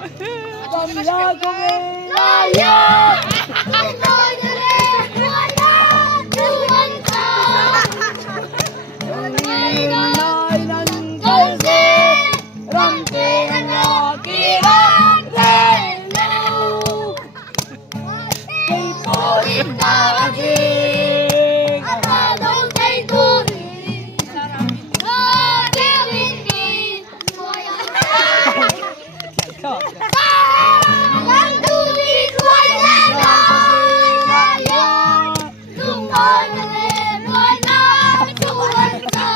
Pamilya ko may layo! Ay ng kalse, rampe ang nakiran relo. Kay purin na aging, atalong kay turin. Nadiringin, ang tuwid wala na layo. Lungkot na lelo na suwanta.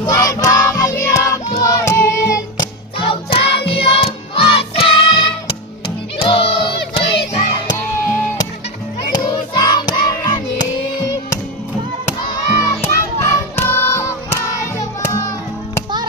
Bye-bye!